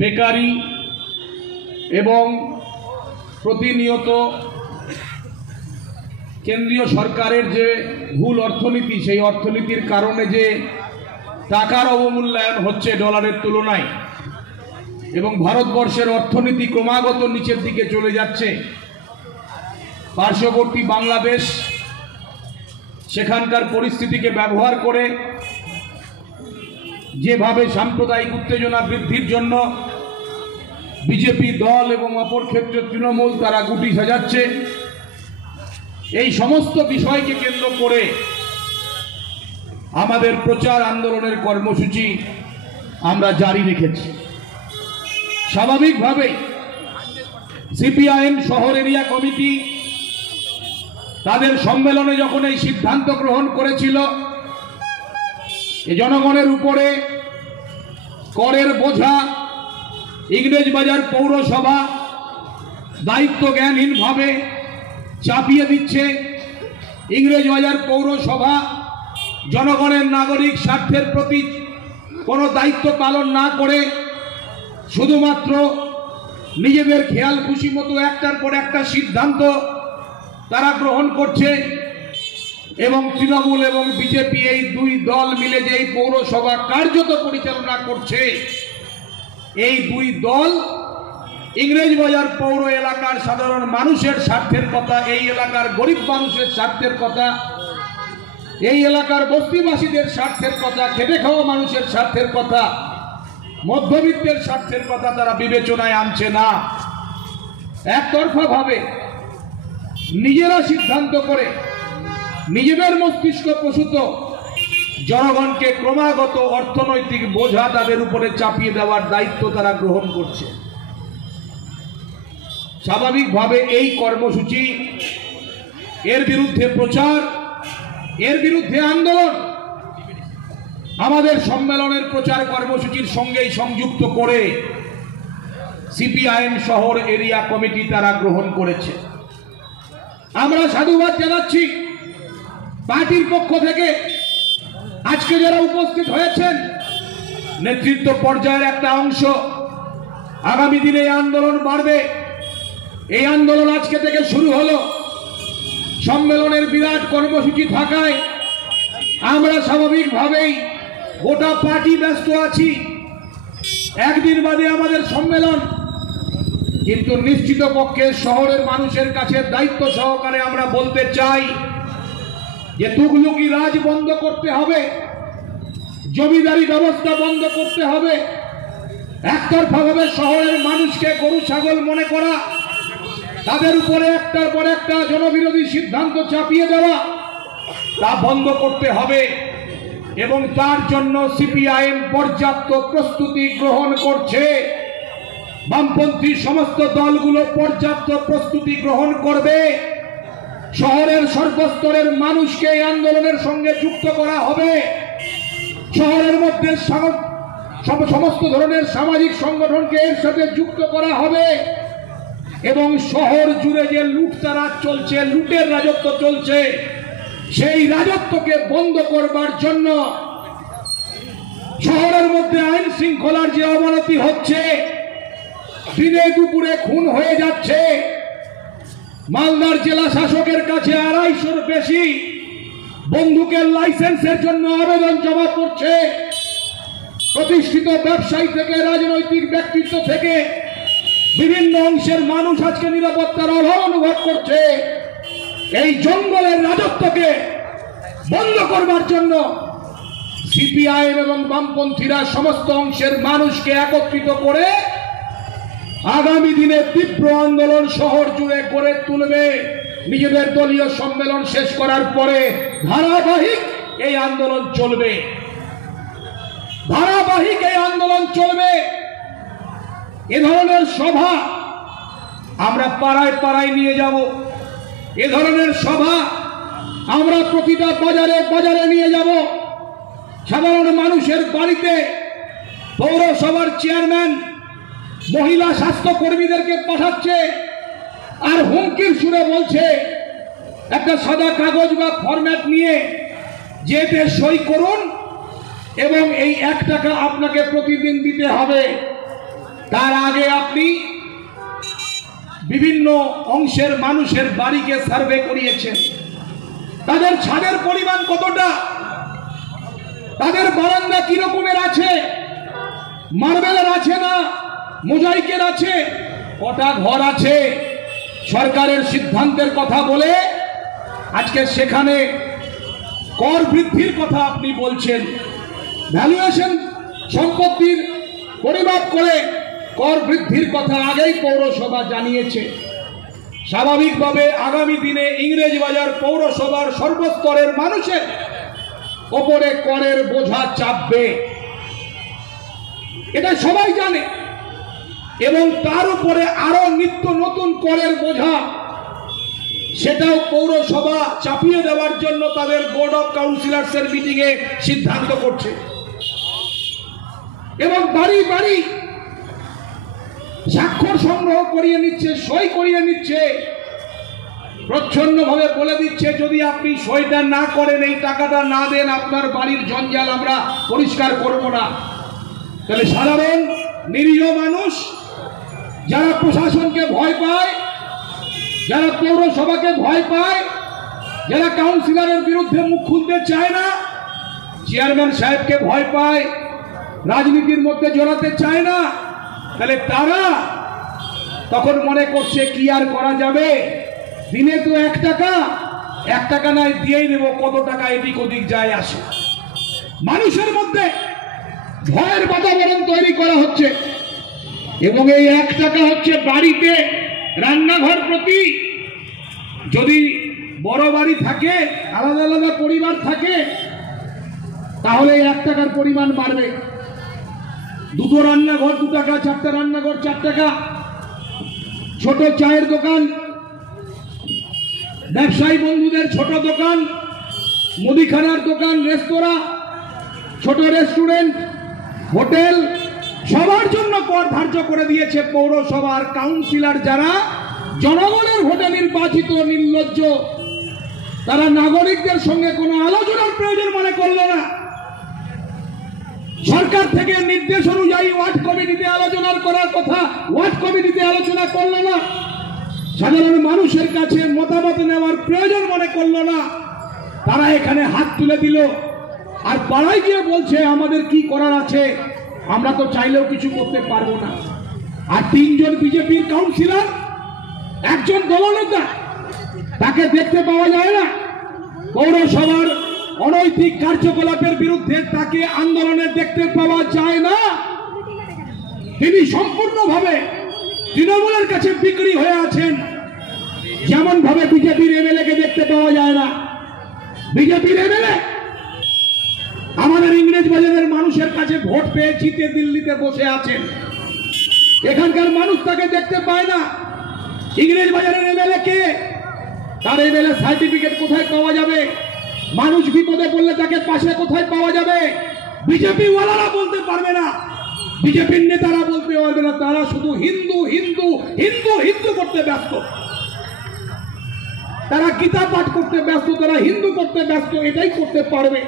Bakery এবং প্রতিনিয়ত কেন্দ্রীয় সরকারের যে ভুল অর্থনীতি, সেই অর্থনীতির কারণে যে টাকার অবমূল্যায়ন হচ্ছে ডলারের তুলনায় এবং ভারতবর্ষের অর্থনীতি ক্রমাগত নিচের দিকে চলে যাচ্ছে, পার্শ্ববর্তী বাংলাদেশ সেখানকার পরিস্থিতিকে ব্যবহার করে যেভাবে সাম্প্রদায়িক উত্তেজনা বৃদ্ধির জন্য বিজেপি দল এবং অপর ক্ষেত্রে তৃণমূল তারা গুটি সাজাচ্ছে, এই সমস্ত বিষয়কে কেন্দ্র করে আমাদের প্রচার আন্দোলনের কর্মসূচি আমরা জারি রেখেছি। স্বাভাবিকভাবেই সিপিআইএম শহর এরিয়া কমিটি তাদের সম্মেলনে যখন এই সিদ্ধান্ত গ্রহণ করেছিল জনগণের উপরে করের বোঝা ইংরেজবাজার পৌরসভা দায়িত্ব জ্ঞানহীনভাবে চাপিয়ে দিচ্ছে, ইংরেজবাজার পৌরসভা জনগণের নাগরিক স্বার্থের প্রতি কোনো দায়িত্ব পালন না করে শুধুমাত্র নিজেদের খেয়াল খুশি মতো একটার পর একটা সিদ্ধান্ত তারা গ্রহণ করছে এবং তৃণমূল এবং বিজেপি এই দুই দল মিলে যে এই পৌরসভা কার্যত পরিচালনা করছে, এই দুই দল ইংরেজবাজার পৌর এলাকার সাধারণ মানুষের স্বার্থের কথা, এই এলাকার গরিব মানুষের স্বার্থের কথা, এই এলাকার বস্তিবাসীদের স্বার্থের কথা, খেটে খাওয়া মানুষের স্বার্থের কথা, মধ্যবিত্তের স্বার্থের কথা তারা বিবেচনায় আনছে না। একতরফাভাবে নিজেরা সিদ্ধান্ত করে নিজেদের মস্তিষ্ক প্রসূত জনগণকে ক্রমাগত অর্থনৈতিক বোঝা তাদের উপরে চাপিয়ে দেওয়ার দায়িত্ব তারা গ্রহণ করছে। স্বাভাবিকভাবে এই কর্মসূচি, এর বিরুদ্ধে প্রচার, এর বিরুদ্ধে আন্দোলন আমাদের সম্মেলনের প্রচার কর্মসূচির সঙ্গেই সংযুক্ত করে সিপিআইএম শহর এরিয়া কমিটি তারা গ্রহণ করেছে। আমরা সাধুবাদ জানাচ্ছি পার্টির পক্ষ থেকে আজকে যারা উপস্থিত হয়েছেন, নেতৃত্ব পর্যায়ের একটা অংশ। আগামী দিনে এই আন্দোলন বাড়বে। এই আন্দোলন আজকে থেকে শুরু হলো, সম্মেলনের বিরাট কর্মসূচি থাকায় আমরা স্বাভাবিকভাবেই গোটা পার্টি ব্যস্ত আছি। একদিন বাদে আমাদের সম্মেলন, কিন্তু নিশ্চিত পক্ষে শহরের মানুষের কাছে দায়িত্ব সহকারে আমরা বলতে চাই যে তুগলুকি রাজ বন্ধ করতে হবে, জমিদারি ব্যবস্থা বন্ধ করতে হবে, একতরফাভাবে শহরের মানুষকে গরু ছাগল মনে করা, তাদের উপরে একটার পর একটা জনবিরোধী সিদ্ধান্ত চাপিয়ে দেওয়া, তা বন্ধ করতে হবে এবং তার জন্য সিপিআইএম পর্যাপ্ত প্রস্তুতি গ্রহণ করছে। বামপন্থী সমস্ত দলগুলো পর্যাপ্ত প্রস্তুতি গ্রহণ করবে। শহরের সর্বস্তরের মানুষকে এই আন্দোলনের সঙ্গে যুক্ত করা হবে। শহরের মধ্যে সমস্ত ধরনের সামাজিক সংগঠনকে এর সাথে যুক্ত করা হবে এবং শহর জুড়ে যে লুটতারাজ চলছে, লুটের রাজত্ব চলছে, সেই রাজত্বকে বন্ধ করবার জন্য, শহরের মধ্যে আইন শৃঙ্খলার যে অবনতি হচ্ছে, দিনে দুপুরে খুন হয়ে যাচ্ছে, মালদার জেলা শাসকের কাছে 250-র বেশি বন্দুকের লাইসেন্সের জন্য আবেদন জমা করছে। প্রতিষ্ঠিত ব্যবসায়ী থেকে রাজনৈতিক ব্যক্তিত্ব থেকে বিভিন্ন অংশের মানুষ আজকে নিরাপত্তার অভাব অনুভব করছে। এই জঙ্গলের রাজত্বকে বন্ধ করবার জন্য সিপিআইএম এবং বামপন্থীরা সমস্ত অংশের মানুষকে একত্রিত করে আগামী দিনে তীব্র আন্দোলন শহর জুড়ে গড়ে তুলবে। নিজেদের দলীয় সম্মেলন শেষ করার পরে ধারাবাহিক এই আন্দোলন চলবে, ধারাবাহিক এই আন্দোলন চলবে। এ ধরনের সভা আমরা পাড়ায় পাড়ায় নিয়ে যাব, এ ধরনের সভা আমরা প্রতিটা বাজারে বাজারে নিয়ে যাব। সাধারণ মানুষের বাড়িতে পৌরসভার চেয়ারম্যান মহিলা স্বাস্থ্য কর্মীদেরকে পাঠাচ্ছে আর হুমকির সুরে বলছে, একটা সাদা কাগজ বা ফরম্যাট নিয়ে যেতে সই করুন এবং এই 1 টাকা আপনাকে প্রতিদিন দিতে হবে। তার আগে আপনি বিভিন্ন অংশের মানুষের বাড়িকে সার্ভে করিয়েছেন, তাদের ছাদের পরিমাণ কতটা, তাদের বারান্দা কি রকমের আছে, মার্বেলের আছে না মোজাইকের আছে, কটা ঘর আছে, সরকারের সিদ্ধান্তের কথা বলে আজকে সেখানে কর বৃদ্ধির কথা আপনি বলছেন। ভ্যালুয়েশন সম্পত্তির পরিমাপ করে কর বৃদ্ধির কথা আগেই পৌরসভা জানিয়েছে। স্বাভাবিকভাবে আগামী দিনে ইংরেজবাজার পৌরসভার সর্বস্তরের মানুষের ওপরে করের বোঝা চাপবে, এটা সবাই জানে। এবং তার উপরে আরো নিত্য নতুন করের বোঝা, সেটাও পৌরসভা চাপিয়ে দেওয়ার জন্য তাদের বোর্ড অফ কাউন্সিলর্স এর মিটিং এ সিদ্ধান্ত করছে। এবং বাড়ি বাড়ি স্বাক্ষর সংগ্রহ করিয়ে নিচ্ছে, সই করিয়ে নিচ্ছে, প্রচ্ছন্নভাবে বলে দিচ্ছে যদি আপনি সইটা না করেন, এই টাকাটা না দেন, আপনার বাড়ির জঞ্জাল আমরা পরিষ্কার করব না। তাহলে সাধারণ নিরীহ মানুষ যারা প্রশাসনকে ভয় পায়, যারা পৌরসভাকে ভয় পায়, যারা কাউন্সিলরের বিরুদ্ধে মুখ খুলতে চায় না, চেয়ারম্যান সাহেবকে ভয় পায়, রাজনীতির মধ্যে জড়াতে চায় না, তাহলে তারা তখন মনে করছে কি আর করা যাবে, দিনে তো 1 টাকা নয় দিয়েই নেব, কত টাকা এদিক ওদিক যায় আসে। মানুষের মধ্যে ভয়ের বাতাবরণ তৈরি করা হচ্ছে। এবং এই 1 টাকা হচ্ছে বাড়িতে রান্নাঘর প্রতি, যদি বড় বাড়ি থাকে, আলাদা আলাদা পরিবার থাকে, তাহলে 1 টাকার পরিমাণ বাড়বে। 2টো রান্নাঘর 2 টাকা, 4টা রান্নাঘর 4 টাকা। ছোট চায়ের দোকান, ব্যবসায়ী বন্ধুদের ছোট দোকান, মুদিখানার দোকান, রেস্তোরাঁ, ছোট রেস্টুরেন্ট, হোটেল, সবার জন্য কর ধার্য করে দিয়েছে পৌরসভার কাউন্সিলর, যারা জনগণের ভোটে নির্বাচিত, নির্লজ্জ। তারা নাগরিকদের সঙ্গে কোনো আলোচনার প্রয়োজন মনে করলো না। সরকার থেকে নির্দেশ অনুযায়ী ওয়ার্ড কমিটিতে আলোচনা করার কথা, ওয়ার্ড কমিটিতে আলোচনা করলো না। সাধারণ মানুষের কাছে মতামত নেওয়ার প্রয়োজন মনে করলো না। তারা এখানে হাত তুলে দিল আর পাড়ায় গিয়ে বলছে আমাদের কি করার আছে, আমরা তো চাইলেও কিছু করতে পারবো না। আর 3 জন বিজেপির কাউন্সিলর, 1 জন দলনেতা, তাকে দেখতে পাওয়া যায় না। পৌরসভার অনৈতিক কার্যকলাপের বিরুদ্ধে তাকে আন্দোলনে দেখতে পাওয়া যায় না। তিনি সম্পূর্ণভাবে তৃণমূলের কাছে বিক্রি হয়ে আছেন। যেমন ভাবে বিজেপির এমএলএ কে দেখতে পাওয়া যায় না। বিজেপির এমএলএ আমাদের ইংরেজবাজারের মানুষের কাছে ভোট পেয়ে জিতে দিল্লিতে বসে আছেন, এখানকার মানুষ তাকে দেখতে পায় না। ইংরেজবাজারের এমএলএ কে, তার এমএলএ সার্টিফিকেট কোথায় পাওয়া যাবে, মানুষ বিপদে পড়লে তাকে পাশে কোথায় পাওয়া যাবে, বিজেপি ওয়ালারা বলতে পারবে না, বিজেপির নেতারা বলতে পারবে না। তারা শুধু হিন্দু হিন্দু হিন্দু হিন্দু করতে ব্যস্ত, তারা গীতা পাঠ করতে ব্যস্ত, তারা হিন্দু করতে ব্যস্ত, এটাই করতে পারবে।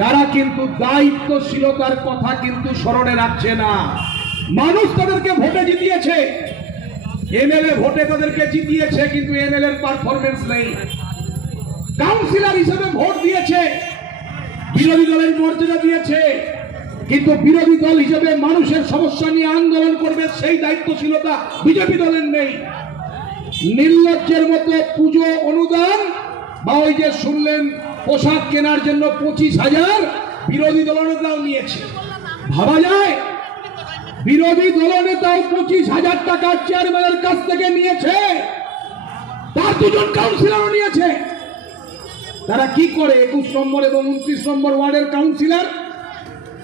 তারা কিন্তু দায়িত্বশীলতার কথা কিন্তু স্মরণে রাখছে না। মানুষ তাদেরকে ভোটে জিতিয়েছে, এমএলএ ভোটে তাদেরকে জিতিয়েছে, কিন্তু এমএলএ এর পারফরমেন্স নেই। কাউন্সিলর হিসেবে ভোট দিয়েছে, বিরোধী দলের মর্যাদা দিয়েছে, কিন্তু বিরোধী দল হিসেবে মানুষের সমস্যা নিয়ে আন্দোলন করবে সেই দায়িত্বশীলতা বিজেপি দলের নেই। নির্লজ্জের মতো পুজো অনুদান বা ওই যে শুনলেন পোশাক কেনার জন্য 25,000 বিরোধী দলনেতাও নিয়েছে। ভাবা যায় বিরোধী দলনেতাও 25,000 টাকা চেয়ারম্যানের কাছ থেকে নিয়েছে, তার 2 জন কাউন্সিলরও নিয়েছে। তারা কি করে 21 নম্বর এবং 29 নম্বর ওয়ার্ডের কাউন্সিলর,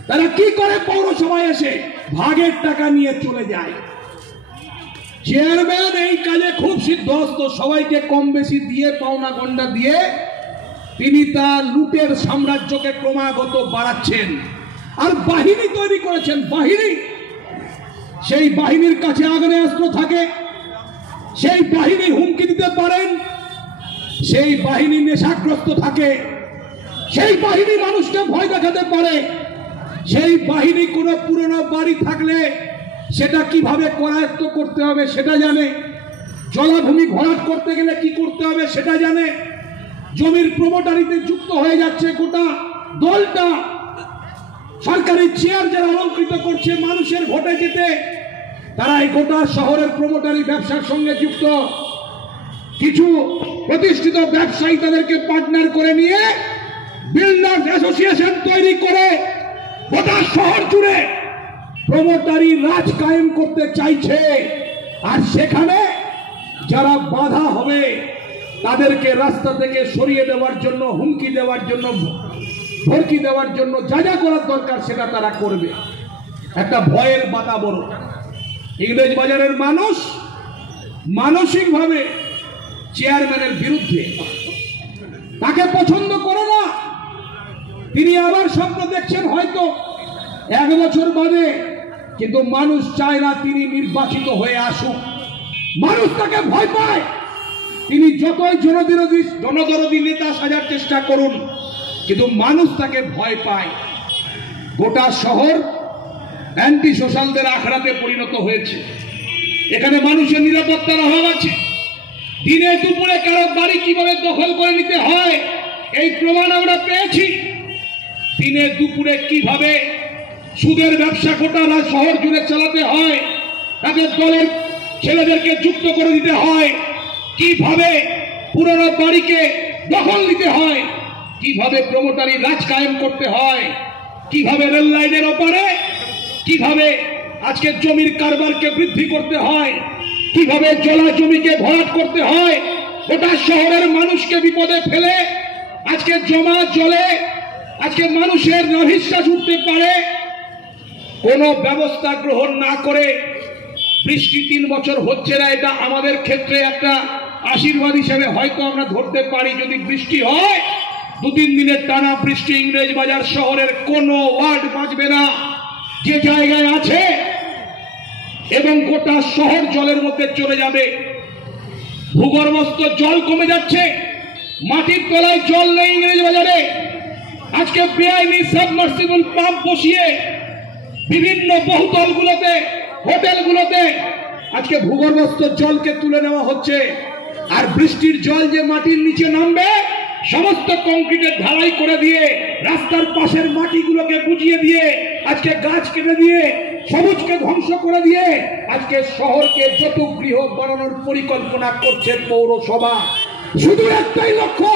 তারা কি করে পৌরসভায় এসে ভাগের টাকা নিয়ে চলে যায়। চেয়ারম্যান এই কাজে খুব সিদ্ধহস্ত, সবাইকে কম বেশি দিয়ে পাওনা গন্ডা দিয়ে তিনি তার লুটের সাম্রাজ্যকে ক্রমাগত বাড়াচ্ছেন। আর বাহিনী তৈরি করেছেন, বাহিনী, সেই বাহিনীর কাছে আগ্নেয়াস্ত্র থাকে, সেই বাহিনী হুমকি দিতে পারেন, সেই বাহিনী নেশাগ্রস্ত থাকে, সেই বাহিনী মানুষকে ভয় দেখাতে পারে, সেই বাহিনী কোনো পুরনো বাড়ি থাকলে সেটা কিভাবে করায়ত্ত করতে হবে সেটা জানে, জলাভূমি ভরাট করতে গেলে কি করতে হবে সেটা জানে। জমির প্রমোটারিতে যুক্ত হয়ে যাচ্ছে গোটা দলটা, সরকারি চেয়ার যারা অলঙ্কৃত করছে মানুষের ভোটে যেতে, তারা এই গোটা শহরের প্রমোটারি ব্যবসার সঙ্গে যুক্ত। কিছু প্রতিষ্ঠিত ব্যবসায়ী তাদেরকে পার্টনার করে নিয়ে বিল্ডার্স অ্যাসোসিয়েশন তৈরি করে গোটা শহর জুড়ে প্রমোটারি রাজ কায়েম করতে চাইছে। আর সেখানে যারা বাধা হবে তাদেরকে রাস্তা থেকে সরিয়ে দেওয়ার জন্য, হুমকি দেওয়ার জন্য, ভরকি দেওয়ার জন্য যা যা করার দরকার সেটা তারা করবে। একটা ভয়ের বাতাবরণ। ইংরেজ বাজারের মানুষ মানসিকভাবে চেয়ারম্যানের বিরুদ্ধে, তাকে পছন্দ করে না। তিনি আবার স্বপ্ন দেখছেন হয়তো 1 বছর বাদে, কিন্তু মানুষ চায় না তিনি নির্বাচিত হয়ে আসুক। মানুষ তাকে ভয় পায়। তিনি যতই জনদরদী নেতা সাজার চেষ্টা করুন, কিন্তু মানুষ তাকে ভয় পায়। গোটা শহর অ্যান্টি সোশ্যালদের আখড়াতে পরিণত হয়েছে। এখানে মানুষের নিরাপত্তার অভাব আছে। দিনে দুপুরে কারো বাড়ি কিভাবে দখল করে নিতে হয় এই প্রমাণ আমরা পেয়েছি। দিনে দুপুরে কিভাবে সুদের ব্যবসা গোটা শহর জুড়ে চালাতে হয়, তাদের দলের ছেলেদেরকে যুক্ত করে দিতে হয়, কিভাবে পুরনো বাড়িকে দখল নিতে হয়, কিভাবে প্রমোটারি রাজ কায়েম করতে হয়, কিভাবে রেল লাইনের ওপারে কিভাবে আজকে জমির কারবারকে বৃদ্ধি করতে হয়, কিভাবে জলা জমিকে ভরাট করতে হয়, গোটা শহরের মানুষকে বিপদে ফেলে আজকে জমা জলে আজকে মানুষের নাভিশ্বাস উঠতে পারে। কোনো ব্যবস্থা গ্রহণ না করে বৃষ্টি 3 বছর হচ্ছে না, এটা আমাদের ক্ষেত্রে একটা আশীর্বাদ হিসেবে হয়তো আমরা ধরতে পারি। যদি বৃষ্টি হয় 2-3 দিনের টানা বৃষ্টি, ইংরেজ বাজার শহরের কোনো ওয়ার্ড বাঁচবে না যে জায়গায় আছে, এবং গোটা শহর জলের মধ্যে চলে যাবে। ভূগর্ভস্থ জল কমে যাচ্ছে, মাটির তলায় জল নেই ইংরেজ বাজারে। আজকে বেআইনি সাবমার্সিবল পাম্প বসিয়ে বিভিন্ন বহুতলগুলোতে, হোটেলগুলোতে আজকে ভূগর্ভস্থ জলকে তুলে নেওয়া হচ্ছে। আর বৃষ্টির জল যে মাটির নিচে নামবে, সমস্ত কংক্রিটের ঢালাই করে দিয়ে, রাস্তার পাশের মাটিগুলোকে বুঝিয়ে দিয়ে, আজকে গাছ কেটে দিয়ে, সবুজকে ধ্বংস করে দিয়ে আজকে শহরকে চতুর্গৃহ বানানোর পরিকল্পনা করছে পৌরসভা। শুধু একটাই লক্ষ্য,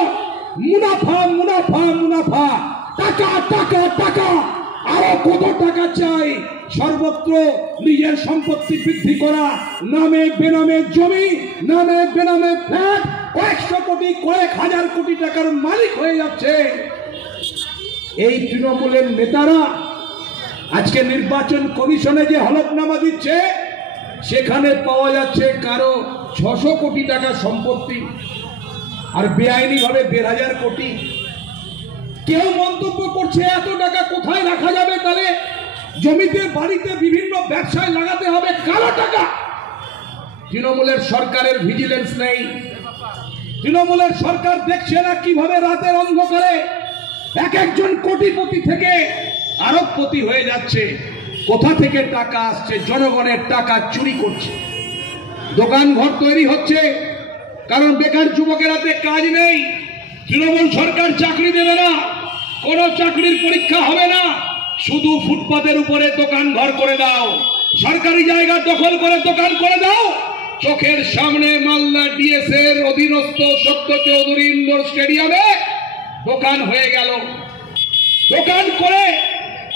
মুনাফা মুনাফা মুনাফা, টাকা টাকা টাকা, আরো কত টাকা চাই, সর্বত্র নিজের সম্পত্তি বৃদ্ধি করা, নামে বেনামে জমি, নামে বেনামে ফ্ল্যাট, কয়েকশো কোটি কয়েক হাজার কোটি টাকার মালিক হয়ে যাচ্ছে এই তৃণমূলের নেতারা। আজকে নির্বাচন কমিশনে যে হলফনামা দিচ্ছে, সেখানে পাওয়া যাচ্ছে কারো 600 কোটি টাকা সম্পত্তি, আর বেআইনি ভাবে 1,500 কোটি। কেউ মন্তব্য করছে এত টাকা কোথায় রাখা যাবে, তাহলে জমিতে বাড়িতে বিভিন্ন ব্যবসায় লাগাতে হবে কালো টাকা। তৃণমূলের সরকারের ভিজিলেন্স নেই। তৃণমূলের সরকার দেখছে না কিভাবে রাতের অন্ধকারে এক একজন কোটিপতি থেকে আরবপতি হয়ে যাচ্ছে। কোথা থেকে টাকা আসছে? জনগণের টাকা চুরি করছে। দোকান ঘর তৈরি হচ্ছে, কারণ বেকার যুবকেরাতে কাজ নেই। তৃণমূল সরকার চাকরি দেবে না, কোনো চাকরির পরীক্ষা হবে না, শুধু ফুটপাতের উপরে দোকান ঘর করে দাও, সরকারি জায়গা দখল করে দোকান করে দাও। চোখের সামনে মালদা ডিএস এর অধীনস্থ সত্য চৌধুরী ইন্ডোর স্টেডিয়ামে দোকান হয়ে গেল। দোকান করে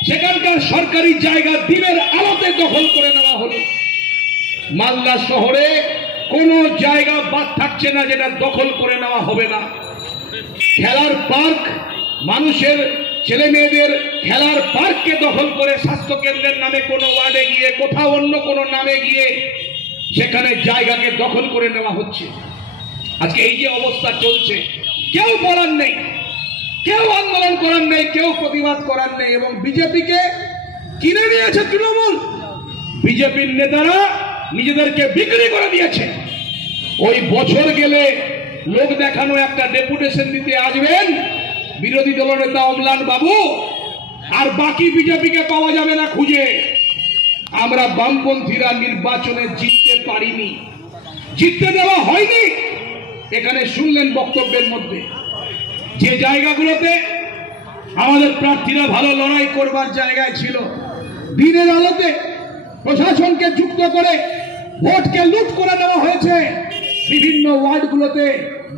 সেখানকার সরকারি জায়গা দিনের আলোতে দখল করে নেওয়া হলো। মালদা শহরে কোনো জায়গা বাদ থাকছে না যেটা দখল করে নেওয়া হবে না। খেলার পার্ক, মানুষের ছেলে মেয়েদের খেলার পার্ককে দখল করে স্বাস্থ্য কেন্দ্রের নামে কোনো ওয়ার্ডে গিয়ে, কোথাও অন্য কোনো নামে গিয়ে সেখানে জায়গাকে দখল করে নেওয়া হচ্ছে। আজকে এই যে অবস্থা চলছে, কেউ বলার নেই, কেউ আন্দোলন করার নেই, কেউ প্রতিবাদ করার নেই। এবং বিজেপিকে কিনে নিয়েছে তৃণমূল। বিজেপির নেতারা নিজেদেরকে বিক্রি করে দিয়েছে। ওই বছর গেলে লোক দেখানো একটা ডেপুটেশন দিতে আসবেন বিরোধী দলনেতা অমলান বাবু, আর বাকি বিজেপিকে পাওয়া যাবে না খুঁজে। আমরা বামপন্থীরা নির্বাচনে জিততে পারিনি, জিততে দেওয়া হয়নি। এখানে শুনলেন বক্তব্যের মধ্যে যে জায়গাগুলোতে আমাদের প্রার্থীরা ভালো লড়াই করবার জায়গায় ছিল, দিনের আলোতে প্রশাসনকে যুক্ত করে ভোটকে লুট করে দেওয়া হয়েছে। বিভিন্ন ওয়ার্ডগুলোতে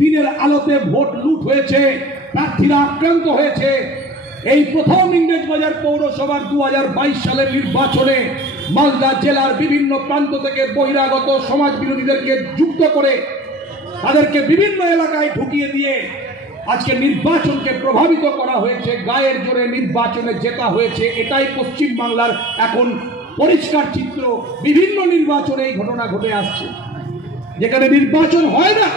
দিনের আলোতে ভোট লুট হয়েছে, প্রার্থীরা আক্রান্ত হয়েছে। এই প্রথম ইংরেজবাজার পৌরসভার 2022 সালের নির্বাচনে মালদা জেলার বিভিন্ন প্রান্ত থেকে বহিরাগত সমাজ বিরোধীদেরকে যুক্ত করে তাদেরকে বিভিন্ন এলাকায় ঢুকিয়ে দিয়ে আজকে নির্বাচনকে প্রভাবিত করা হয়েছে। গায়ের জোরে নির্বাচনে জেতা হয়েছে, এটাই পশ্চিম বাংলার এখন পরিষ্কার চিত্র। বিভিন্ন নির্বাচনে এই ঘটনা ঘটে আসছে। যেখানে নির্বাচন হয় না,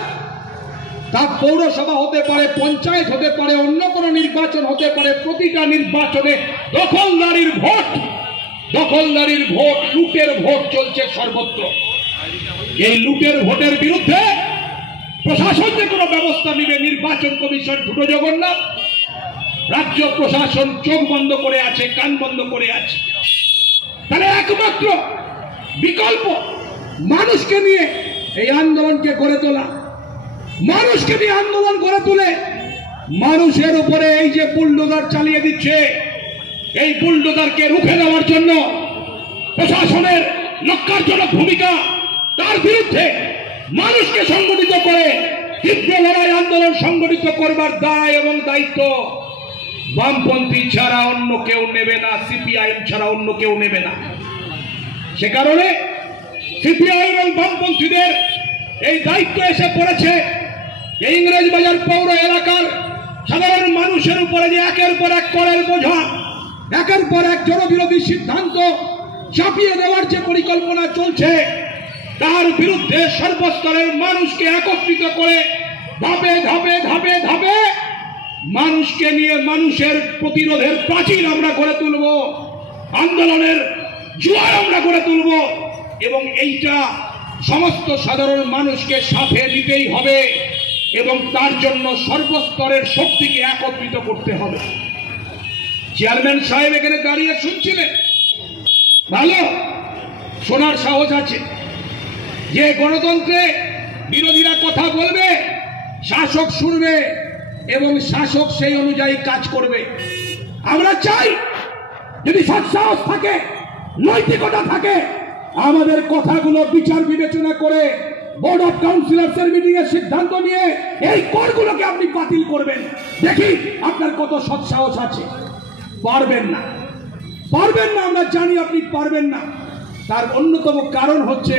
তা পৌরসভা হতে পারে, পঞ্চায়েত হতে পারে, অন্য কোনো নির্বাচন হতে পারে, প্রতিটা নির্বাচনে দখলদারির ভোট, দখলদারির ভোট, লুটের ভোট চলছে সর্বত্র। এই লুটের ভোটের বিরুদ্ধে প্রশাসন যে কোনো ব্যবস্থা নিবে, নির্বাচন কমিশন ঠুটো জগন্নাথ, রাজ্য প্রশাসন চোখ বন্ধ করে আছে, কান বন্ধ করে আছে। তাহলে একমাত্র বিকল্প মানুষকে নিয়ে এই আন্দোলনকে গড়ে তোলা, মানুষকে নিয়ে আন্দোলন গড়ে তুলে মানুষের উপরে এই যে বুলডোজার চালিয়ে দিচ্ছে, এই বুলডোজারকে রুখে দেওয়ার জন্য প্রশাসনের ন্যক্কারজনক ভূমিকা, তার বিরুদ্ধে মানুষকে সংগঠিত করে তীব্র লড়াই আন্দোলন সংগঠিত করবার দায় এবং দায়িত্ব বামপন্থী ছাড়া অন্য কেউ নেবে না, সিপিআইএম ছাড়া অন্য কেউ নেবে না। সে কারণে সিপিআইএম এবং বামপন্থীদের এই দায়িত্ব এসে পড়েছে এই ইংরেজবাজার পৌর এলাকার সাধারণ মানুষের উপরে যে একের পর এক করের বোঝা, একের পর এক জনবিরোধী সিদ্ধান্ত চাপিয়ে দেওয়ার যে পরিকল্পনা চলছে, তার বিরুদ্ধে সর্বস্তরের মানুষকে একত্রিত করে ধাপে ধাপে ধাপে ধাপে মানুষকে নিয়ে মানুষের প্রতিরোধের প্রাচীর আমরা গড়ে তুলব, আন্দোলনের জোয়ার আমরা গড়ে তুলব। এবং এইটা সমস্ত সাধারণ মানুষকে সাথে নিতেই হবে এবং তার জন্য সর্বস্তরের শক্তিকে একত্রিত করতে হবে। চেয়ারম্যান সাহেব এখানে দাঁড়িয়ে শুনছিলেন, ভালো শোনার সাহস আছে যে গণতন্ত্রে বিরোধীরা কথা বলবে, শাসক শুনবে এবং শাসক সেই অনুযায়ী কাজ করবে। আমরা চাই যদি সৎসাহস থাকে, নৈতিকতা থাকে, আমাদের কথাগুলো বিচার বিবেচনা করে বোর্ড অফ কাউন্সিলরসের মিটিং এর সিদ্ধান্ত নিয়ে এই করগুলোকে আপনি বাতিল করবেন। দেখি আপনার কত সৎসাহস আছে। পারবেন না, পারবেন না, আমরা জানি আপনি পারবেন না। তার অন্যতম কারণ হচ্ছে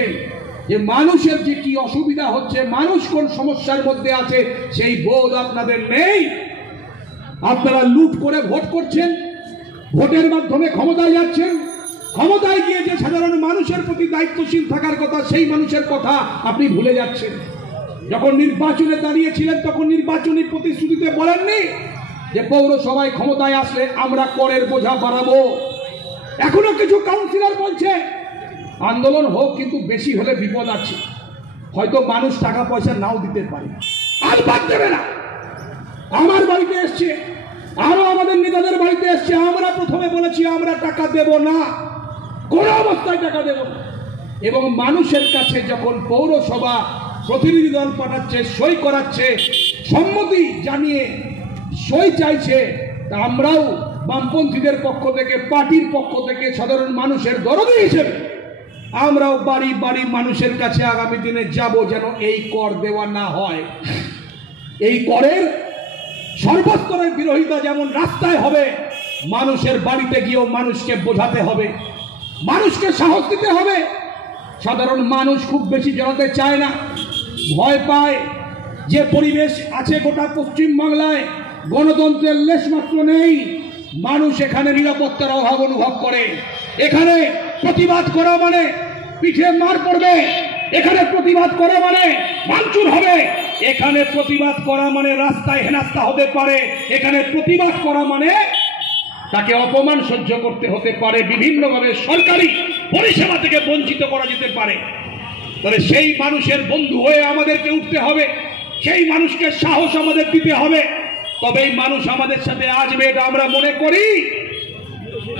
যে মানুষের যে কি অসুবিধা হচ্ছে, মানুষ কোন সমস্যার মধ্যে আছে সেই বোধ আপনাদের নেই। আপনারা লুট করে ভোট করছেন, ভোটের মাধ্যমে ক্ষমতায় যাচ্ছেন, ক্ষমতায় গিয়ে যে সাধারণ মানুষের প্রতি দায়িত্বশীল থাকার কথা সেই মানুষের কথা আপনি ভুলে যাচ্ছেন। যখন নির্বাচনে দাঁড়িয়েছিলেন তখন নির্বাচনী প্রতিশ্রুতিতে বলেননি যে পৌরসভায় ক্ষমতায় আসলে আমরা করের বোঝা বাড়াবো। এখনো কিছু কাউন্সিলর বলছে আন্দোলন হোক, কিন্তু বেশি হলে বিপদ আছে, হয়তো মানুষ টাকা পয়সা নাও দিতে পারে, আর বাদ দেবে না। আমার বাড়িতে এসছে, আরো আমাদের নেতাদের বাড়িতে এসছে, আমরা প্রথমে বলেছি আমরা টাকা দেব না, কোন অবস্থায় টাকা দেব না। এবং মানুষের কাছে যখন পৌরসভা প্রতিনিধি দল পাঠাচ্ছে, সই করাচ্ছে, সম্মতি জানিয়ে সই চাইছে, তা আমরাও বামপন্থীদের পক্ষ থেকে, পার্টির পক্ষ থেকে, সাধারণ মানুষের দরদি হিসেবে আমরাও বাড়ি বাড়ি মানুষের কাছে আগামী দিনে যাব, যেন এই কর দেওয়া না হয়। এই করের সর্বস্তরের বিরোধিতা যেমন রাস্তায় হবে, মানুষের বাড়িতে গিয়েও মানুষকে বোঝাতে হবে, মানুষকে সাহস দিতে হবে। সাধারণ মানুষ খুব বেশি জানাতে চায় না, ভয় পায়। যে পরিবেশ আছে গোটা পশ্চিম বাংলায়, গণতন্ত্রের লেশমাত্র নেই। মানুষ এখানে নিরাপত্তার অভাব অনুভব করে। এখানে প্রতিবাদ করা মানে পিঠে মার পড়বে, এখানে প্রতিবাদ করা মানে ভাঙচুর হবে, এখানে প্রতিবাদ করা মানে রাস্তায় হেনস্থা হতে পারে, এখানে প্রতিবাদ করা মানে তাকে অপমান সহ্য করতে হতে পারে, বিভিন্নভাবে সরকারি পরিষেবা থেকে বঞ্চিত করা যেতে পারে। তাহলে সেই মানুষের বন্ধু হয়ে আমাদেরকে উঠতে হবে, সেই মানুষকে সাহস আমাদের দিতে হবে, তবেই মানুষ আমাদের সাথে আসবে, এটা আমরা মনে করি।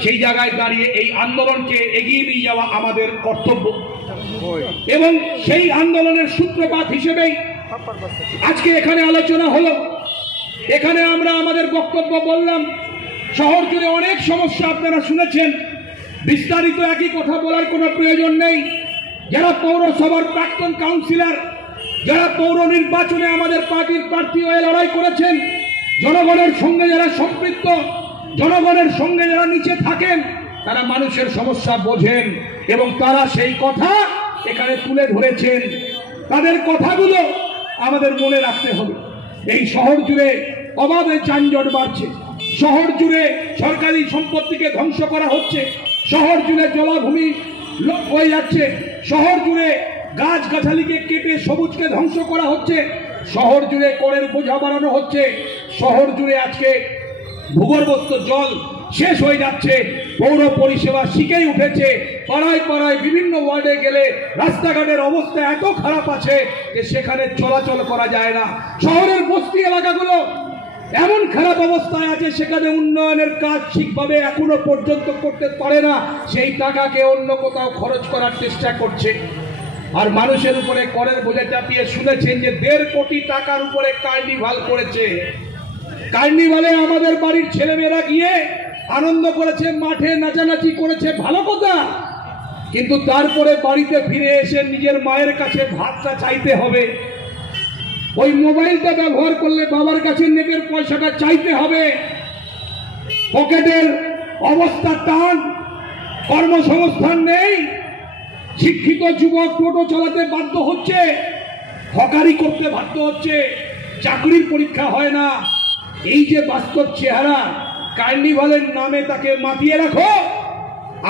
সেই জায়গায় দাঁড়িয়ে এই আন্দোলনকে এগিয়ে নিয়ে যাওয়া আমাদের কর্তব্য এবং সেই আন্দোলনের সূত্রপাত হিসেবেই আজকে এখানে আলোচনা হলো। এখানে আমরা আমাদের বক্তব্য বললাম। শহর জুড়ে অনেক সমস্যা আপনারা শুনেছেন, বিস্তারিত একই কথা বলার কোনো প্রয়োজন নেই। যারা পৌরসভার প্রাক্তন কাউন্সিলর, যারা পৌর নির্বাচনে আমাদের পার্টির প্রার্থী হয়ে লড়াই করেছেন, জনগণের সঙ্গে যারা সম্পৃক্ত, জনগণের সঙ্গে যারা নিচে থাকেন, তারা মানুষের সমস্যা বোঝেন এবং তারা সেই কথা এখানে তুলে ধরেছেন। তাদের কথাগুলো আমাদের মনে রাখতে হবে। এই শহর জুড়ে অবাধে যানজট বাড়ছে, শহর জুড়ে সরকারি সম্পত্তিকে ধ্বংস করা হচ্ছে, শহর জুড়ে জলাভূমি লোপ হয়ে যাচ্ছে, শহর জুড়ে গাছগাছালিকে কেটে সবুজকে ধ্বংস করা হচ্ছে, শহর জুড়ে করের বোঝা বাড়ানো হচ্ছে, শহর জুড়ে আজকে ভূগর্ভস্থ জল শেষ হয়ে যাচ্ছে, পৌর পরিষেবা শিখেই উঠেছে। পাড়ায় পাড়ায় বিভিন্ন ওয়ার্ডে গেলে রাস্তাঘাটের অবস্থা এত খারাপ আছে যে সেখানে চলাচল করা যায় না। শহরের বস্তি এলাকাগুলো এমন খারাপ অবস্থায় আছে, সেখানে উন্নয়নের কাজ ঠিকভাবে এখনো পর্যন্ত করতে পারে না। সেই টাকাকে অন্য কোথাও খরচ করার চেষ্টা করছে। আর মানুষের উপরে করের বোঝা চাপিয়ে শুনেছেন যে 1.5 কোটি টাকার উপরে কার্নিভাল করেছে। কার্নিভালে আমাদের বাড়ির ছেলেমেয়েরা গিয়ে আনন্দ করেছে, মাঠে নাচানাচি করেছে, ভালো কথা। কিন্তু তারপরে বাড়িতে ফিরে এসে নিজের মায়ের কাছে ভাতটা চাইতে হবে, ওই মোবাইলটা ব্যবহার করলে বাবার কাছে নেটের পয়সাটা চাইতে হবে। পকেটের অবস্থা টান, কর্মসংস্থান নেই, শিক্ষিত যুবক টোটো চালাতে বাধ্য হচ্ছে, হকারি করতে বাধ্য হচ্ছে, চাকরির পরীক্ষা হয় না। এই যে বাস্তব চেহারা, কার্নিভালের নামে তাকে মাতিয়ে রাখো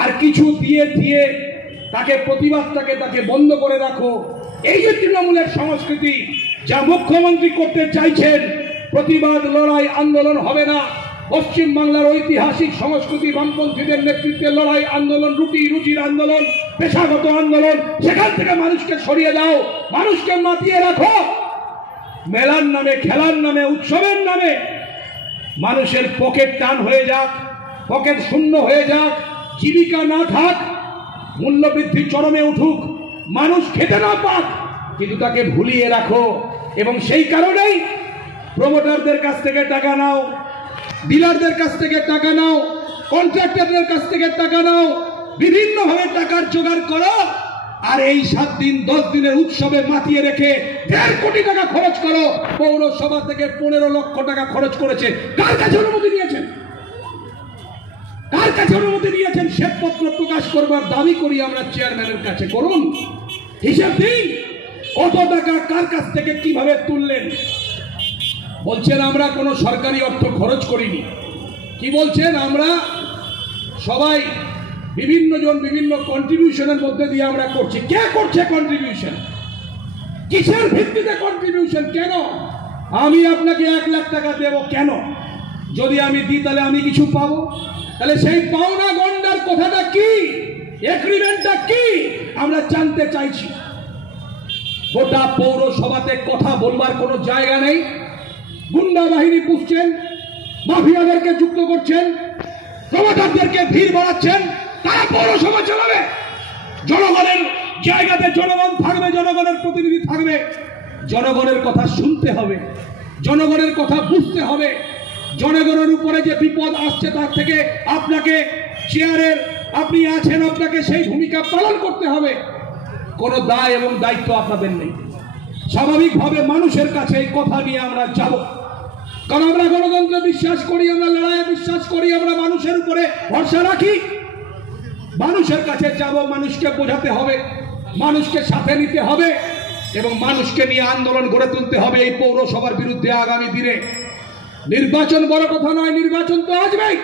আর কিছু দিয়ে দিয়ে তাকে প্রতিবাদটাকে তাকে বন্ধ করে রাখো। এই যে তৃণমূলের সংস্কৃতি, যা মুখ্যমন্ত্রী করতে চাইছেন, প্রতিবাদ লড়াই আন্দোলন হবে না। পশ্চিম বাংলার ঐতিহাসিক সংস্কৃতি, বামপন্থীদের নেতৃত্বে লড়াই আন্দোলন, রুজির আন্দোলন, পেশাগত আন্দোলন, সেখান থেকে মানুষকে সরিয়ে দাও, মানুষকে মাতিয়ে রাখো। মেলার নামে, খেলার নামে, উৎসবের নামে মানুষের পকেট টান হয়ে যাক, পকেট শূন্য হয়ে যাক, জীবিকা না থাক, মূল্যবৃদ্ধি চরমে উঠুক, মানুষ খেতে না পাক, কিন্তু তাকে ভুলিয়ে রাখো। এবং সেই কারণেই প্রমোটারদের কাছ থেকে টাকা নাও, ডিলারদের কাছ থেকে টাকা নাও, কন্ট্রাক্টরদের কাছ থেকে টাকা নাও, বিভিন্নভাবে টাকার জোগাড় করো। আর এই 7 দিন 10 দিনের উৎসবে মাতিয়ে রেখে 1.5 কোটি টাকা খরচ করো। পৌরসভা থেকে 15 লক্ষ টাকা খরচ করেছে। কার কাছে অনুমতি নিয়েছেন? কার কাছে অনুমতি নিয়েছেন? শ্বেতপত্র প্রকাশ করবার দাবি করি আমরা চেয়ারম্যানের কাছে। করুন, হিসাব দিন, কত টাকা কার কাছ থেকে কিভাবে তুললেন। বলছেন আমরা কোনো সরকারি অর্থ খরচ করিনি। কি বলছেন? আমরা সবাই বিভিন্ন জন বিভিন্ন কন্ট্রিবিউশনের মধ্যে দিয়ে আমরা করছি। কে করছে কন্ট্রিবিউশন? কিসের ভিত্তিতে কন্ট্রিবিউশন? কেন আমি আপনাকে 1 লাখ টাকা দেব? কেন? যদি আমি দিই তাহলে আমি কিছু পাবো? তাহলে সেই পাওনা গন্ডার কথাটা কি, এগ্রিমেন্টটা কি, আমরা জানতে চাইছি। গোটা পৌরসভাতে কথা বলবার কোনো জায়গা নেই। গুন্ডা বাহিনী পুষছেন, মাফিয়াদেরকে যুক্ত করছেন, প্রমোটারদেরকে ভিড় বাড়াচ্ছেন। তারা পৌরসভা চালাবে। জনগণের জায়গাতে জনগণ থাকবে, জনগণের প্রতিনিধি থাকবে। জনগণের কথা শুনতে হবে, জনগণের কথা বুঝতে হবে। জনগণের উপরে যে বিপদ আসছে তার থেকে আপনাকে চেয়ারের আপনি আছেন, আপনাকে সেই ভূমিকা পালন করতে হবে। কোনো দায় এবং দায়িত্ব আপনাদের নেই। স্বাভাবিকভাবে মানুষের কাছে এই কথা নিয়ে আমরা যাব, কারণ আমরা গণতন্ত্রে বিশ্বাস করি, আমরা লড়াইয়ে বিশ্বাস করি, আমরা মানুষের উপরে ভরসা রাখি। মানুষের কাছে যাব, মানুষকে বোঝাতে হবে, মানুষকে সাথে নিতে হবে এবং মানুষকে নিয়ে আন্দোলন গড়ে তুলতে হবে এই পৌরসভার বিরুদ্ধে। আগামী দিনে নির্বাচন বড় কথা নয়, নির্বাচন তো আসবেই,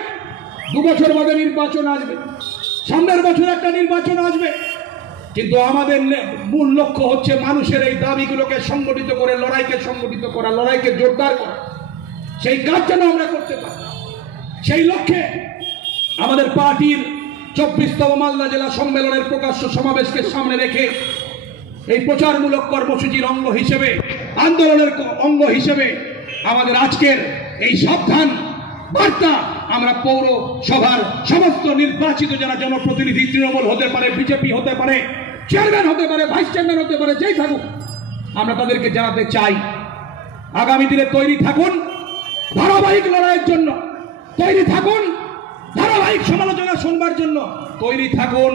2 বছর বাদে নির্বাচন আসবে, সামনের বছর একটা নির্বাচন আসবে। কিন্তু আমাদের মূল লক্ষ্য হচ্ছে মানুষের এই দাবিগুলোকে সংগঠিত করে, লড়াইকে সংগঠিত করা, লড়াইকে জোরদার করা। সেই কাজ যেন আমরা করতে পারি, সেই লক্ষ্যে আমাদের পার্টির 24তম মালদা জেলা সম্মেলনের প্রকাশ্য সমাবেশকে সামনে রেখে এই প্রচারমূলক কর্মসূচির অঙ্গ হিসেবে, আন্দোলনের অঙ্গ হিসেবে আমাদের আজকের এই সাবধান বার্তা আমরা পৌরসভার সমস্ত নির্বাচিত যারা জনপ্রতিনিধি, তৃণমূল হতে পারে, বিজেপি হতে পারে, চেয়ারম্যান হতে পারে, ভাইস চেয়ারম্যান হতে পারে, যেই থাকুক, আমরা তাদেরকে জানাতে চাই আগামী দিনে তৈরি থাকুন ধারাবাহিক লড়াইয়ের জন্য, তৈরি থাকুন ধারাবাহিক সমালোচনা শুনবার জন্য, তৈরি থাকুন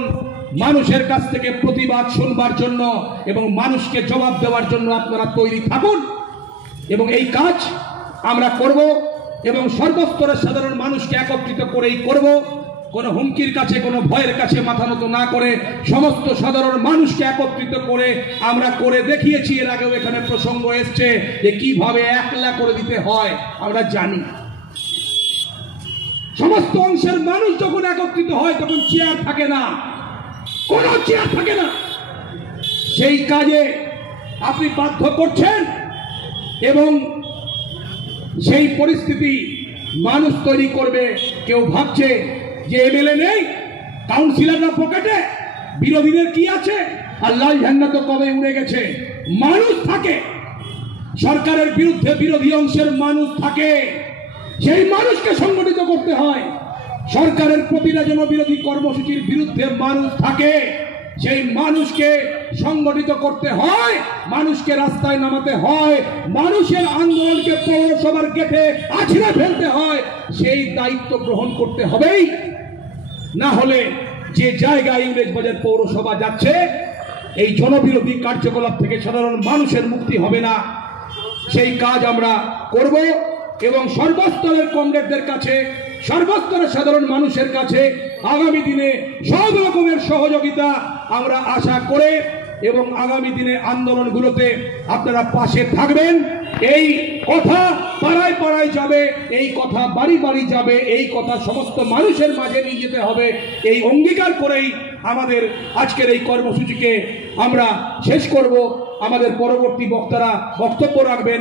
মানুষের কাছ থেকে প্রতিবাদ শুনবার জন্য এবং মানুষকে জবাব দেওয়ার জন্য আপনারা তৈরি থাকুন। এবং এই কাজ আমরা করব এবং সর্বস্তরের সাধারণ মানুষকে একত্রিত করেই করব। কোনো হুমকির কাছে, কোনো ভয়ের কাছে মাথা নত না করে সমস্ত সাধারণ মানুষকে একত্রিত করে আমরা করে দেখিয়েছি। এর আগেও এখানে প্রসঙ্গ এসছে যে কিভাবে একলা করে দিতে হয় আমরা জানি। সমস্ত অংশের মানুষ যখন একত্রিত হয় তখন চেয়ার থাকে না, কোনো চেয়ার থাকে না। সেই কাজে আপনি বাধ্য করছেন এবং সেই পরিস্থিতি মানুষ তৈরি করবে। কেউ ভাবছে যে এমএলএ নেই, কাউন্সিলররা পকেটে, বিরোধীদের কি আছে, আর লাল ঝান্ডা তো কবে উড়ে গেছে। মানুষ থাকে, সরকারের বিরুদ্ধে বিরোধী অংশের মানুষ থাকে, সেই মানুষকে সংগঠিত করতে হয়। সরকারের প্রতিটা জনবিরোধী কর্মসূচির বিরুদ্ধে মানুষ থাকে, সেই মানুষকে সংগঠিত করতে হয়, মানুষকে রাস্তায় নামাতে হয়, মানুষের আন্দোলনকে পৌরসভার গেটে আছড়ে ফেলতে হয়। সেই দায়িত্ব গ্রহণ করতে হবেই, না হলে যে জায়গায় ইংরেজবাজার পৌরসভা যাচ্ছে এই জনবিরোধী কার্যকলাপ থেকে সাধারণ মানুষের মুক্তি হবে না। সেই কাজ আমরা করব এবং সর্বস্তরের কমরেডদের কাছে, সর্বস্তরের সাধারণ মানুষের কাছে আগামী দিনে সব রকমের সহযোগিতা আমরা আশা করে এবং আগামী দিনে আন্দোলনগুলোতে আপনারা পাশে থাকবেন। এই কথা পাড়ায় পাড়ায় যাবে, এই কথা বাড়ি বাড়ি যাবে, এই কথা সমস্ত মানুষের মাঝে নিয়ে যেতে হবে। এই অঙ্গীকার করেই আমাদের আজকের এই কর্মসূচিকে আমরা শেষ করব। আমাদের পরবর্তী বক্তারা বক্তব্য রাখবেন।